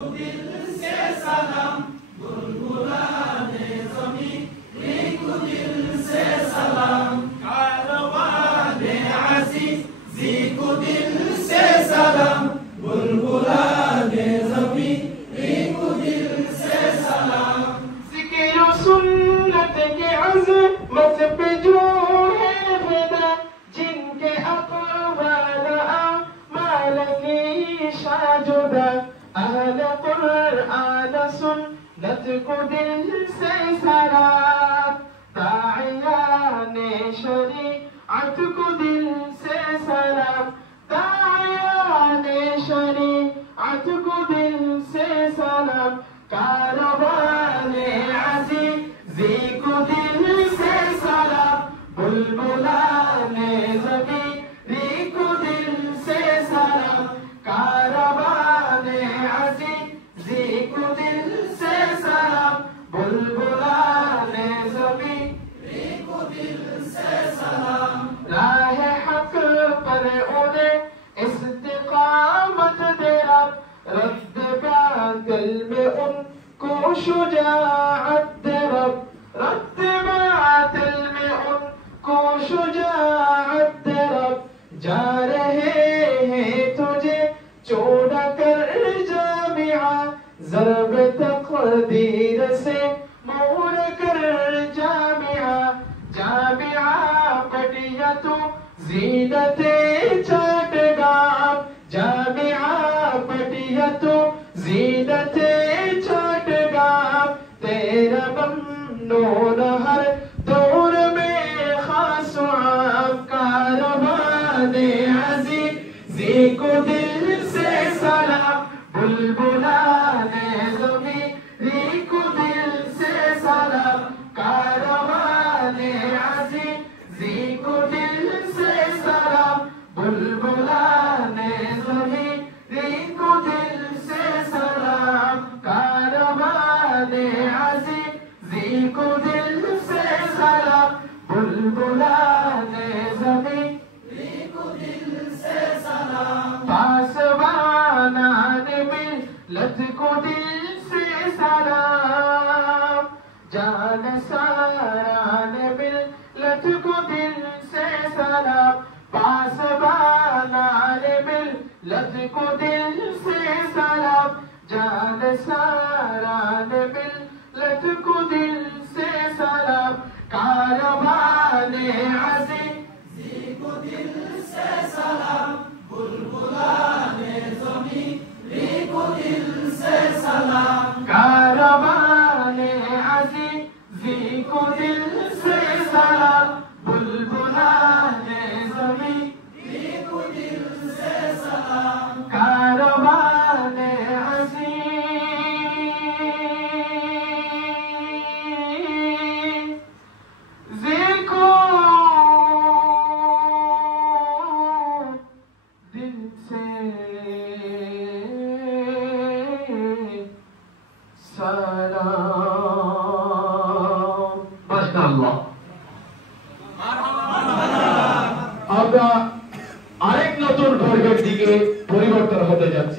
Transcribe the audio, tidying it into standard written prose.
दिल से सलाम बुलबुलाने ज़मीं लिखो दिल से सलाम कारवाने अज़ीज़ लिखो दिल से सलाम बुलबुलाने ज़मीं लिखो दिल से सलाम ज़िक्र सुन्नत के अज़मत पे जो है फ़िदा जिनके अक़वाल आमाल की शाजुदा अहल कुरान सुन्नत को दिल से सलाम दाइयाने शरीअत को दिल से सलाम दाइयाने शरीअत को दिल से सलाम कारवाने अज़ीज़ी को दिल से सलाम बुलबुलाने ज़मीरी को दिल से सलाम कारवाने अज़ीज़ी को दिल से सलाम बुलबुलाने ज़मीरी को दिल से सलाम राह हक पर उन्हें इस्तिक़ामत दे रब बातिल में उनको शुजाअत दे रब बातिल में उनको शुजाअत दे रब जा रहे हैं तुझे छोड़ कर जामिया ज़रब तक़दीर से मोड़ कर जामिया जामिया पटिया तू ज़ीनते चटगाम जामिया पटिया तू ज़ीनते चटगाम तेरा ममनून हर दौर में खास आम कारवाने अज़ीज़ी को दिल से सलाम बुलबुलाने ज़मीरी को दिल से सलाम कारवाने अज़ीज़ी को दिल से सलाम बुलबुलाने ज़मीरी को दिल से सलाम कारवाने अज़ीज़ी को दिल से सलाम बुलबुलाने ज़मीरी को दिल से सलाम पासवानाने मिल्लत को दिल से सलाम जान साराने मिल्लत को दिल से सलाम पासवानाने मिल्लत को दिल से सलाम जान साराने मिल्लत को दिल से सलाम कारवाने अज़ीज़ी को दिल से सलाम बुलबुलाने ज़मीरी को दिल से सलाम कारवाने अज़ीज़ी को दिल से सलाम बुलबुलाने ज़मीरी को दिल से सलाम कारवाने अज़ीज़ी को दिल से सलाम। माशाअल्लाह। আমরা আরেক নতুন বর্গের দিকে পরিবর্তন হতে যাচ্ছি।